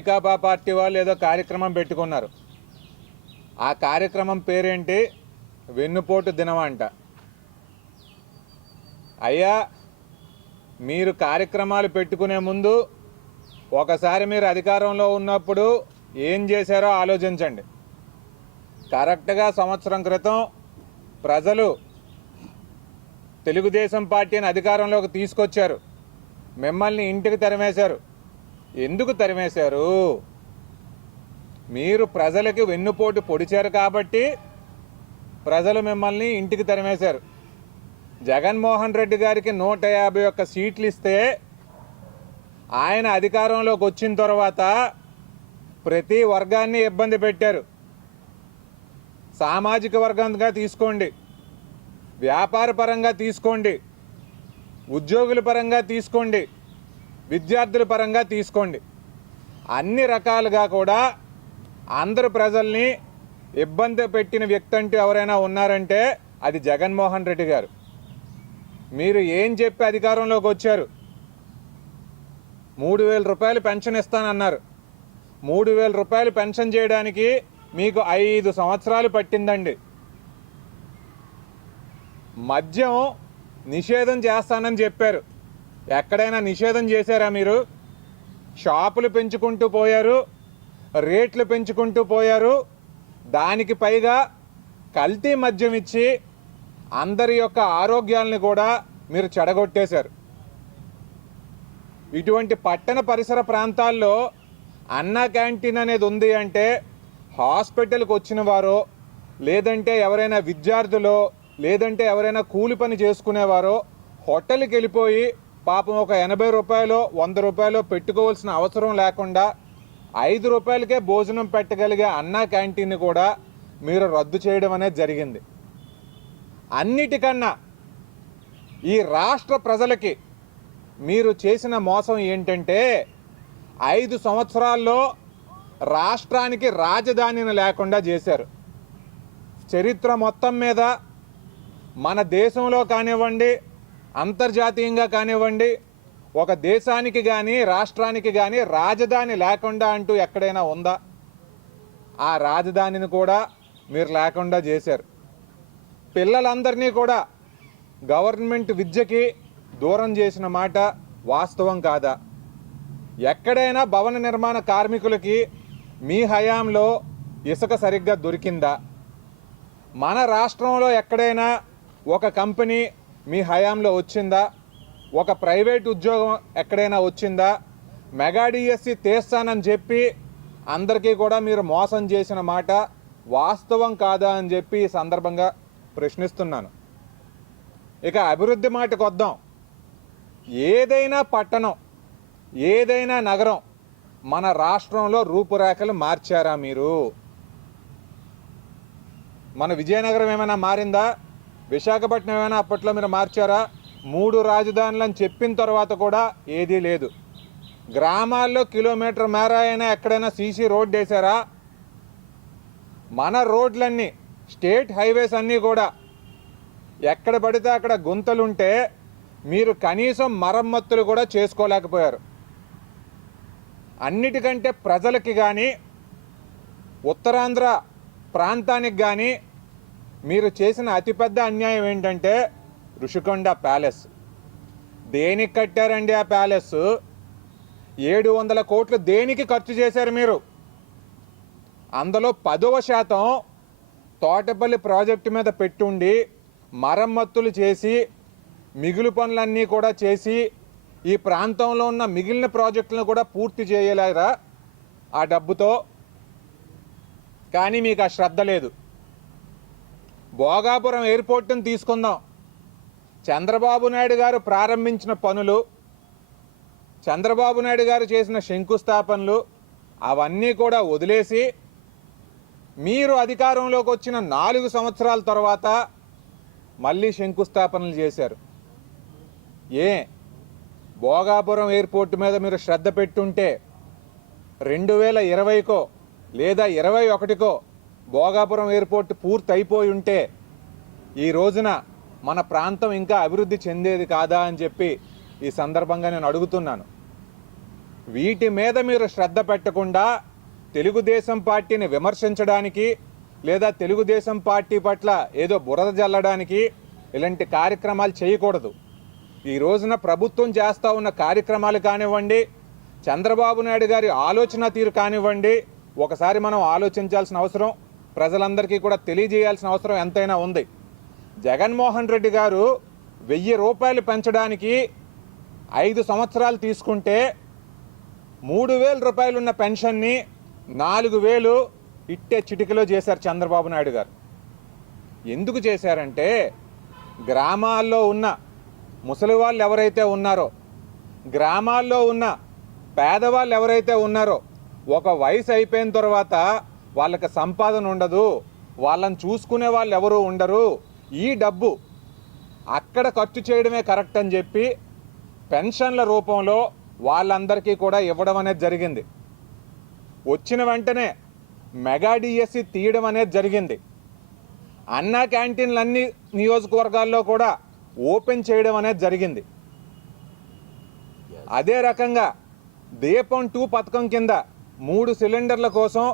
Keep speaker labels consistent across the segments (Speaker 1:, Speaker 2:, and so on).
Speaker 1: Vaikapa party వాళ్ళు ఏదో కార్యక్రమం పెట్టుకున్నారు. ఆ కార్యక్రమం పేరేంటి? వెన్నుపోటు దినం అంట. అయ్యా మీరు కార్యక్రమాలు పెట్టుకునే ముందు ఒకసారి మీరు అధికారంలో ఉన్నప్పుడు ఏం చేశారో ఆలోచించండి. కరెక్ట్గా సంవత్సరం క్రితం ప్రజలు తెలుగుదేశం పార్టీని అధికారంలోకి తీసుకొచ్చారు. మిమ్మల్ని ఇంటికి తరిమేశారు. ఎందుకు తరిమేశారు? మీరు ప్రజలకి వెన్నుపోటు పొడిచారు కాబట్టి ప్రజలు మిమ్మల్ని ఇంటికి తరిమేశారు. జగన్మోహన్ రెడ్డి గారికి నూట యాభై ఒక్క సీట్లు ఇస్తే ఆయన అధికారంలోకి వచ్చిన తర్వాత ప్రతి వర్గాన్ని ఇబ్బంది పెట్టారు. సామాజిక వర్గంగా తీసుకోండి వ్యాపార పరంగా తీసుకోండి ఉద్యోగుల పరంగా తీసుకోండి విద్యార్థుల పరంగా తీసుకోండి. అన్ని రకాలుగా కూడా అందరు ప్రజల్ని ఇబ్బంది పెట్టిన వ్యక్తి అంటూ ఎవరైనా ఉన్నారంటే అది జగన్మోహన్ రెడ్డి గారు. మీరు ఏం చెప్పి అధికారంలోకి వచ్చారు? మూడు వేల రూపాయలు పెన్షన్ ఇస్తానన్నారు. మూడు వేల రూపాయలు పెన్షన్ చేయడానికి మీకు ఐదు సంవత్సరాలు పట్టిందండి. మద్యం నిషేధం చేస్తానని చెప్పారు. ఎక్కడైనా నిషేధం చేశారా మీరు? షాపులు పెంచుకుంటూ పోయారు రేట్లు పెంచుకుంటూ పోయారు దానికి పైగా కల్తీ మద్యం ఇచ్చి అందరి యొక్క ఆరోగ్యాలను కూడా మీరు చెడగొట్టేశారు. ఇటువంటి పట్టణ పరిసర ప్రాంతాల్లో అన్న క్యాంటీన్ అనేది ఉంది అంటే హాస్పిటల్కి వచ్చిన వారో లేదంటే ఎవరైనా విద్యార్థులో లేదంటే ఎవరైనా కూలి పని చేసుకునేవారో హోటల్కి వెళ్ళిపోయి పాపం ఒక ఎనభై రూపాయలు వంద రూపాయలు పెట్టుకోవాల్సిన అవసరం లేకుండా ఐదు రూపాయలకే భోజనం పెట్టగలిగే అన్న క్యాంటీన్ కూడా మీరు రద్దు చేయడం అనేది జరిగింది. అన్నిటికన్నా ఈ రాష్ట్ర ప్రజలకి మీరు చేసిన మోసం ఏంటంటే ఐదు సంవత్సరాల్లో రాష్ట్రానికి రాజధానిని లేకుండా చేశారు. చరిత్ర మొత్తం మీద మన దేశంలో కానివ్వండి అంతర్జాతీయంగా కానివ్వండి ఒక దేశానికి కానీ రాష్ట్రానికి కానీ రాజధాని లేకుండా అంటూ ఎక్కడైనా ఉందా? ఆ రాజధానిని కూడా మీరు లేకుండా చేశారు. పిల్లలందరినీ కూడా గవర్నమెంట్ విద్యకి దూరం చేసిన మాట వాస్తవం కాదా? ఎక్కడైనా భవన నిర్మాణ కార్మికులకి మీ హయాంలో ఇసుక సరిగ్గా దొరికిందా? మన రాష్ట్రంలో ఎక్కడైనా ఒక కంపెనీ మీ హయాంలో వచ్చిందా? ఒక ప్రైవేట్ ఉద్యోగం ఎక్కడైనా వచ్చిందా? మెగా డిఎస్సి తీస్తానని చెప్పి అందరికీ కూడా మీరు మోసం చేసిన మాట వాస్తవం కాదా అని చెప్పి ఈ సందర్భంగా ప్రశ్నిస్తున్నాను. ఇక అభివృద్ధి మాటకు వద్దాం. ఏదైనా పట్టణం ఏదైనా నగరం మన రాష్ట్రంలో రూపురేఖలు మార్చారా మీరు? మన విజయనగరం ఏమైనా మారిందా? విశాఖపట్నం ఏమైనా అప్పట్లో మీరు మార్చారా? మూడు రాజధానులు అని చెప్పిన తర్వాత కూడా ఏదీ లేదు. గ్రామాల్లో కిలోమీటర్ మేర అయినా ఎక్కడైనా సీసీ రోడ్ వేసారా మన రోడ్లన్నీ స్టేట్ హైవేస్ అన్నీ కూడా ఎక్కడ పడితే అక్కడ గుంతలుంటే మీరు కనీసం మరమ్మతులు కూడా చేసుకోలేకపోయారు. అన్నిటికంటే ప్రజలకి కానీ ఉత్తరాంధ్ర ప్రాంతానికి కానీ మీరు చేసిన అతిపెద్ద అన్యాయం ఏంటంటే ఋషికొండ ప్యాలెస్. దేనికి కట్టారండి ఆ ప్యాలెస్? ఏడు వందల కోట్లు దేనికి ఖర్చు చేశారు మీరు? అందులో పదవ శాతం తోటపల్లి ప్రాజెక్టు మీద పెట్టుండి మరమ్మత్తులు చేసి మిగులు పనులన్నీ కూడా చేసి ఈ ప్రాంతంలో ఉన్న మిగిలిన ప్రాజెక్టులను కూడా పూర్తి చేయలేరా ఆ డబ్బుతో? కానీ మీకు ఆ శ్రద్ధ లేదు. భోగాపురం ఎయిర్పోర్ట్ని తీసుకుందాం. చంద్రబాబు నాయుడు గారు ప్రారంభించిన పనులు చంద్రబాబు నాయుడు గారు చేసిన శంకుస్థాపనలు అవన్నీ కూడా వదిలేసి మీరు అధికారంలోకి వచ్చిన నాలుగు సంవత్సరాల తర్వాత మళ్ళీ శంకుస్థాపనలు చేశారు. ఏ? భోగాపురం ఎయిర్పోర్ట్ మీద మీరు శ్రద్ధ పెట్టుంటే రెండు వేల ఇరవైకో లేదా ఇరవై ఒకటికో భోగాపురం ఎయిర్పోర్ట్ పూర్తి అయిపోయి ఉంటే ఈ రోజున మన ప్రాంతం ఇంకా అభివృద్ధి చెందేది కాదా అని చెప్పి ఈ సందర్భంగా నేను అడుగుతున్నాను. వీటి మీద మీరు శ్రద్ధ పెట్టకుండా తెలుగుదేశం పార్టీని విమర్శించడానికి లేదా తెలుగుదేశం పార్టీ పట్ల ఏదో బురద జల్లడానికి ఇలాంటి కార్యక్రమాలు చేయకూడదు. ఈ రోజున ప్రభుత్వం చేస్తూ ఉన్న కార్యక్రమాలు కానివ్వండి చంద్రబాబు నాయుడు గారి ఆలోచన తీరు కానివ్వండి ఒకసారి మనం ఆలోచించాల్సిన అవసరం. ప్రజలందరికీ కూడా తెలియజేయాల్సిన అవసరం ఎంతైనా ఉంది. జగన్మోహన్ రెడ్డి గారు వెయ్యి రూపాయలు పెంచడానికి ఐదు సంవత్సరాలు తీసుకుంటే మూడు వేల రూపాయలు ఉన్న పెన్షన్ని నాలుగు వేలు ఇట్టే చిటికలో చేశారు చంద్రబాబు నాయుడు గారు. ఎందుకు చేశారంటే గ్రామాల్లో ఉన్న ముసలి వాళ్ళు ఎవరైతే ఉన్నారో గ్రామాల్లో ఉన్న పేదవాళ్ళు ఎవరైతే ఉన్నారో ఒక వయసు అయిపోయిన తర్వాత వాళ్ళకి సంపాదన ఉండదు. వాళ్ళని చూసుకునే వాళ్ళు ఎవరు ఉండరు. ఈ డబ్బు అక్కడ ఖర్చు చేయడమే కరెక్ట్ అని చెప్పి పెన్షన్ల రూపంలో వాళ్ళందరికీ కూడా ఇవ్వడం అనేది జరిగింది. వచ్చిన వెంటనే మెగా డిఎస్సి తీయడం అనేది జరిగింది. అన్నా క్యాంటీన్లు అన్ని నియోజకవర్గాల్లో కూడా ఓపెన్ చేయడం అనేది జరిగింది. అదే రకంగా దీపం టూ పథకం కింద మూడు సిలిండర్ల కోసం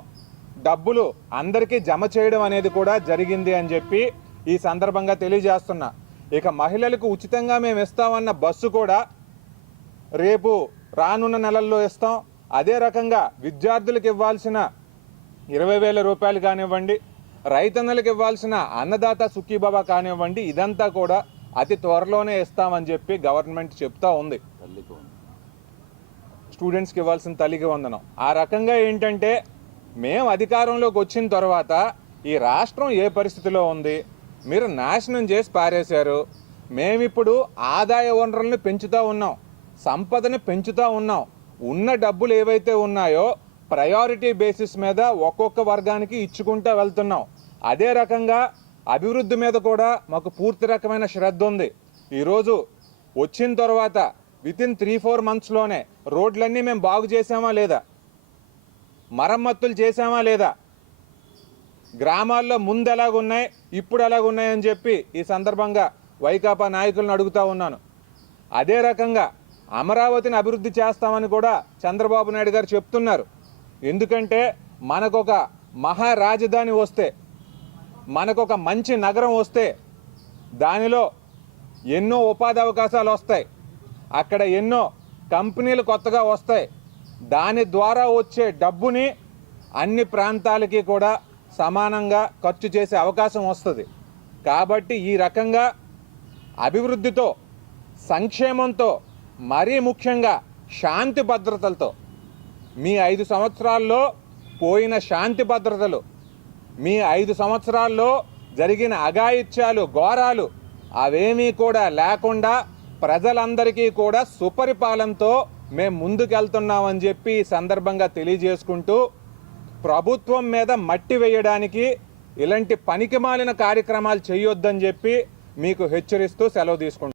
Speaker 1: డబ్బులు అందరికీ జమ చేయడం అనేది కూడా జరిగింది అని చెప్పి ఈ సందర్భంగా తెలియజేస్తున్నా. ఇక మహిళలకు ఉచితంగా మేము ఇస్తామన్న బస్సు కూడా రేపు రానున్న నెలల్లో ఇస్తాం. అదే రకంగా విద్యార్థులకు ఇవ్వాల్సిన ఇరవై వేల రూపాయలు కానివ్వండి రైతన్నలకు ఇవ్వాల్సిన అన్నదాత సుఖీబాబా కానివ్వండి ఇదంతా కూడా అతి త్వరలోనే ఇస్తామని చెప్పి గవర్నమెంట్ చెప్తా
Speaker 2: ఉంది.
Speaker 1: స్టూడెంట్స్కి ఇవ్వాల్సిన తల్లికి వందనం. ఆ రకంగా ఏంటంటే మేము అధికారంలోకి వచ్చిన తర్వాత ఈ రాష్ట్రం ఏ పరిస్థితిలో ఉంది? మీరు నాశనం చేసి పారేశారు. మేమిప్పుడు ఆదాయ వనరులను పెంచుతూ ఉన్నాం. సంపదని పెంచుతూ ఉన్నాం. ఉన్న డబ్బులు ఏవైతే ఉన్నాయో ప్రయారిటీ బేసిస్ మీద ఒక్కొక్క వర్గానికి ఇచ్చుకుంటూ వెళ్తున్నాం. అదే రకంగా అభివృద్ధి మీద కూడా మాకు పూర్తి రకమైన శ్రద్ధ ఉంది. ఈరోజు వచ్చిన తర్వాత విత్ ఇన్ త్రీ ఫోర్ మంత్స్లోనే రోడ్లన్నీ మేము బాగు చేసామా లేదా? మరమ్మతులు చేసామా లేదా? గ్రామాల్లో ముందు ఎలాగున్నాయి ఇప్పుడు ఎలాగున్నాయి అని చెప్పి ఈ సందర్భంగా వైకాపా నాయకులను అడుగుతా ఉన్నాను. అదే రకంగా అమరావతిని అభివృద్ధి చేస్తామని కూడా చంద్రబాబు నాయుడు గారు చెప్తున్నారు. ఎందుకంటే మనకొక మహా రాజధాని వస్తే మనకొక మంచి నగరం వస్తే దానిలో ఎన్నో ఉపాధి అవకాశాలు వస్తాయి. అక్కడ ఎన్నో కంపెనీలు కొత్తగా వస్తాయి. దాని ద్వారా వచ్చే డబ్బుని అన్ని ప్రాంతాలకి కూడా సమానంగా ఖర్చు చేసే అవకాశం వస్తుంది. కాబట్టి ఈ రకంగా అభివృద్ధితో సంక్షేమంతో మరీ ముఖ్యంగా శాంతి భద్రతలతో మీ ఐదు సంవత్సరాల్లో పోయిన శాంతి భద్రతలు మీ ఐదు సంవత్సరాల్లో జరిగిన అఘాయిత్యాలు ఘోరాలు అవేమీ కూడా లేకుండా ప్రజలందరికీ కూడా సుపరిపాలనతో మేము ముందుకెళ్తున్నామని చెప్పి ఈ సందర్భంగా తెలియజేసుకుంటూ ప్రభుత్వం మీద మట్టి వేయడానికి ఇలాంటి పనికిమాలిన కార్యక్రమాలు చేయొద్దని చెప్పి మీకు హెచ్చరిస్తూ సెలవు తీసుకుంటాం